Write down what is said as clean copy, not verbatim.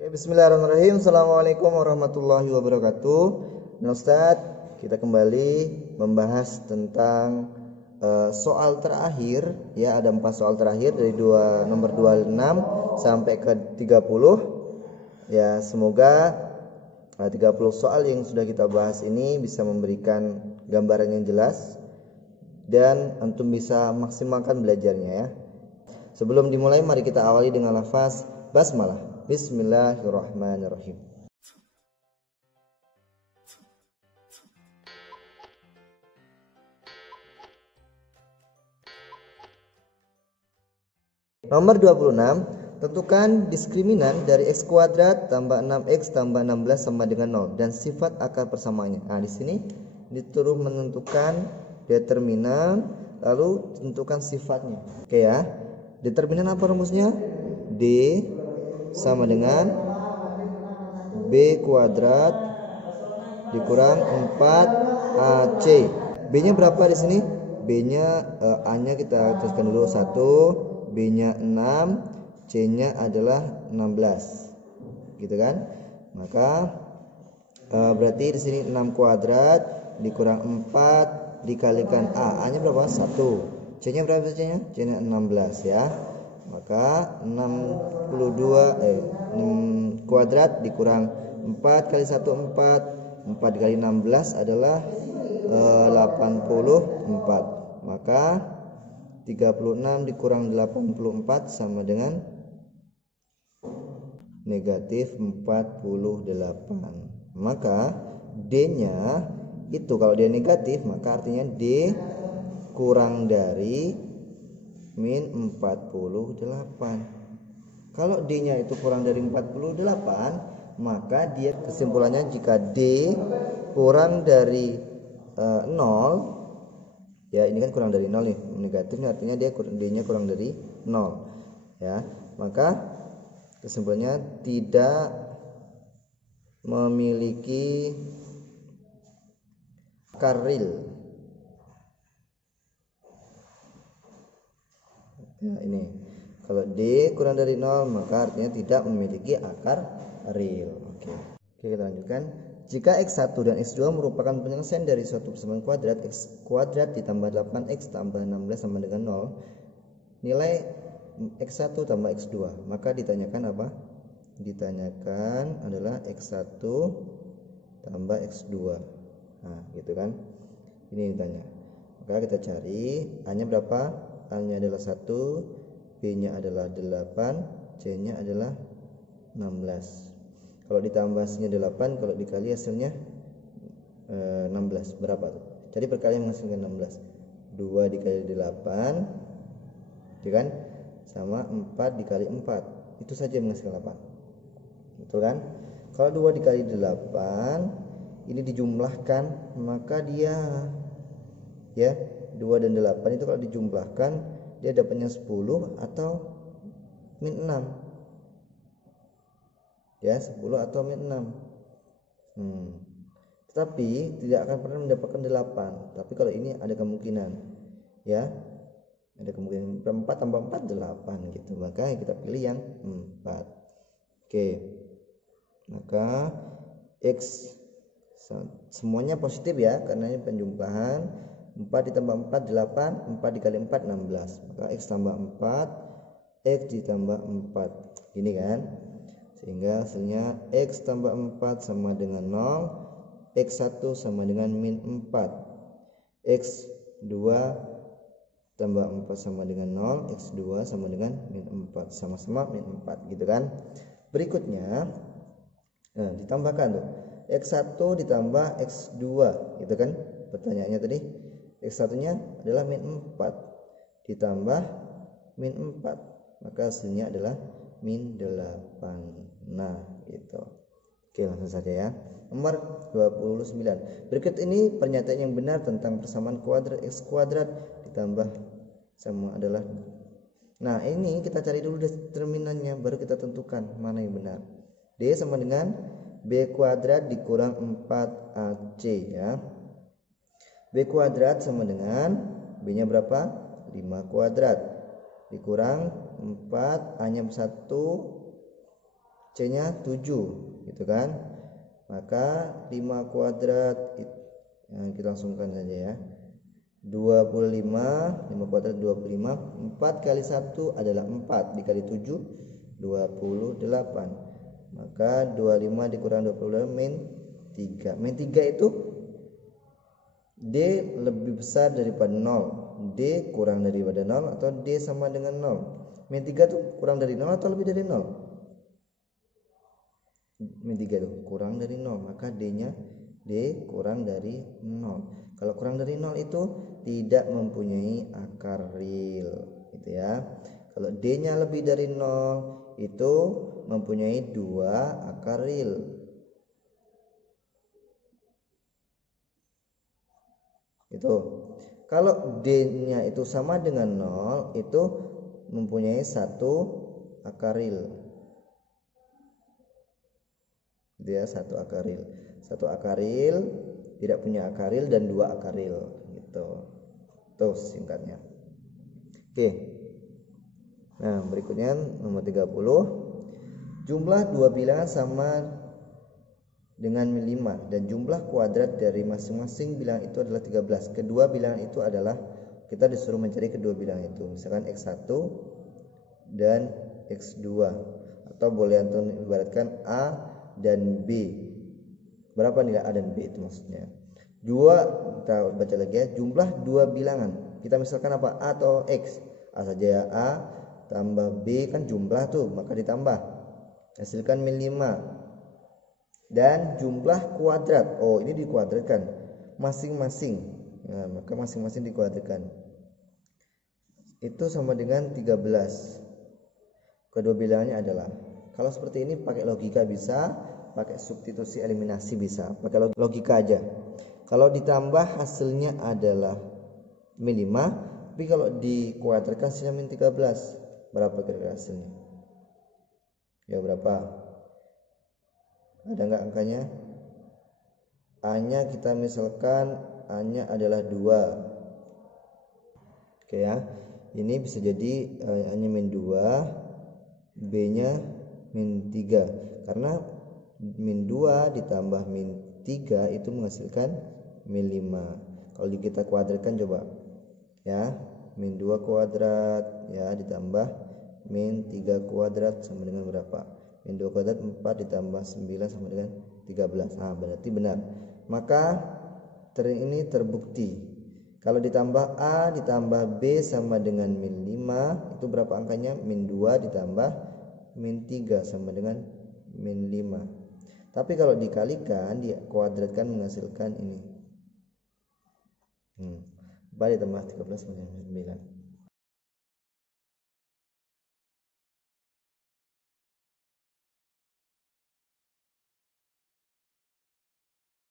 Bismillahirrahmanirrahim. Assalamualaikum warahmatullahi wabarakatuh. Nah, Ustadz, kita kembali membahas tentang soal terakhir. Ya, ada 4 soal terakhir dari nomor 26 sampai ke 30. Ya, semoga 30 soal yang sudah kita bahas ini bisa memberikan gambaran yang jelas dan antum bisa maksimalkan belajarnya ya. Sebelum dimulai, mari kita awali dengan lafaz basmalah. Bismillahirrahmanirrahim. Nomor 26, tentukan diskriminan dari x kuadrat tambah 6x tambah 16 sama dengan 0 dan sifat akar persamaannya. Nah, di sini disuruh menentukan determinan, lalu tentukan sifatnya. Oke ya. Determinan apa rumusnya? D sama dengan B kuadrat dikurang 4AC. B-nya berapa di sini? B-nya A-nya kita tuliskan dulu 1, B-nya 6, C-nya adalah 16. Gitu kan? Maka berarti di sini 6 kuadrat dikurang 4 dikalikan A-nya berapa? 1. C-nya berapa C-nya? C-nya 16 ya. Maka 6 kuadrat dikurang 4 kali 1 4 kali 16 adalah 84. Maka 36 dikurang 84 sama dengan negatif 48. Maka D-nya itu kalau dia negatif maka artinya D kurang dari min 48. Kalau D-nya itu kurang dari 48, maka dia kesimpulannya jika D kurang dari 0, ya ini kan kurang dari 0 nih, negatifnya artinya D-nya kurang dari 0 ya, maka kesimpulannya tidak memiliki akar real. Ya, ini kalau D kurang dari 0 maka artinya tidak memiliki akar real. Oke, kita lanjutkan. Jika x1 dan x2 merupakan penyelesaian dari suatu persamaan kuadrat, x kuadrat ditambah 8x tambah 16 sama dengan 0, nilai x1 tambah x2, maka ditanyakan apa? Ditanyakan adalah x1 tambah x2. Nah, gitu kan? Ini ditanya. Maka kita cari A-nya berapa? A-nya adalah 1, B-nya adalah 8, C-nya adalah 16. Kalau ditambah C-nya 8, kalau dikali hasilnya 16. Berapa tuh? Jadi perkalian menghasilkan 16. 2 dikali 8, ya kan? Sama 4 dikali 4. Itu saja yang menghasilkan 8. Betul kan? Kalau 2 dikali 8 ini dijumlahkan, maka dia ya 2 dan 8 itu kalau dijumlahkan dia dapatnya 10 atau min 6 ya, 10 atau min 6. Tetapi tidak akan pernah mendapatkan 8. Tapi kalau ini ada kemungkinan ya, ada kemungkinan 4 tambah 4 8 gitu, maka kita pilih yang 4. Oke, maka X semuanya positif ya, karena ini penjumlahan. 4 ditambah 4 8, 4 dikali 4 16. Maka X tambah 4, X ditambah 4. Gini kan? Sehingga hasilnya X tambah 4 sama dengan 0, X1 sama dengan min 4, X2 tambah 4 sama dengan 0, X2 sama dengan min 4, sama-sama min 4 gitu kan. Berikutnya ditambahkan tuh X1 ditambah X2 gitu kan. Pertanyaannya tadi X1 nya adalah min 4 ditambah min 4, maka hasilnya adalah min 8. Nah gitu. Oke, langsung saja ya. Nomor 29. Berikut ini pernyataan yang benar tentang persamaan kuadrat x kuadrat ditambah sama adalah. Nah ini kita cari dulu determinannya, baru kita tentukan mana yang benar. D sama dengan B kuadrat dikurang 4AC ya. B kuadrat sama dengan B-nya berapa? 5 kuadrat dikurang 4, A-nya 1, C-nya 7 gitu kan. Maka 5 kuadrat kita langsungkan saja ya. 25, 5 kuadrat 25, 4 kali 1 adalah 4, dikali 7 28. Maka 25 dikurang 28 min 3. Min 3 itu D lebih besar daripada 0, D kurang daripada 0, atau D sama dengan 0. Min 3 itu kurang dari 0 atau lebih dari 0? Min 3 itu kurang dari 0, maka D-nya D kurang dari 0. Kalau kurang dari 0 itu tidak mempunyai akar real gitu ya. Kalau D-nya lebih dari 0 itu mempunyai 2 akar real. Itu. Kalau D-nya itu sama dengan 0 itu mempunyai 1 akar real. Gitu ya, 1 akar real. 1 akar real tidak punya akar real dan 2 akar real gitu. Tuh singkatnya. Oke. Nah, berikutnya nomor 30. Jumlah dua bilangan sama dengan 5 dan jumlah kuadrat dari masing-masing bilangan itu adalah 13. Kedua bilangan itu adalah, kita disuruh mencari kedua bilangan itu. Misalkan X1 dan X2, atau boleh antum ibaratkan A dan B. Berapa nilai A dan B itu maksudnya? Kita baca lagi ya. Jumlah dua bilangan. Kita misalkan apa? A atau X? A saja ya. A tambah B kan jumlah tuh, maka ditambah. Hasilkan min 5. Dan jumlah kuadrat. Oh, ini dikuadratkan masing-masing. Nah, maka masing-masing dikuadratkan. Itu sama dengan 13. Kedua bilangannya adalah, kalau seperti ini pakai logika bisa, pakai substitusi eliminasi bisa, pakai logika aja. Kalau ditambah hasilnya adalah min 5, tapi kalau dikuadratkan hasilnya min 13, berapa kira-kira hasilnya? Ya berapa? Ada nggak angkanya? A-nya kita misalkan A-nya adalah 2. Oke ya. Ini bisa jadi A-nya min 2, B-nya min 3. Karena min 2 ditambah min 3 itu menghasilkan min 5. Kalau kita kuadratkan coba ya, min 2 kuadrat ya ditambah min 3 kuadrat sama dengan berapa? Min 2 kuadrat 4 ditambah 9 sama dengan 13. Nah, berarti benar. Maka ini terbukti. Kalau ditambah A ditambah B sama dengan min 5, itu berapa angkanya? Min 2 ditambah min 3 sama dengan min 5. Tapi kalau dikalikan, dikuadratkan menghasilkan ini. 4 ditambah 13 sama dengan 9.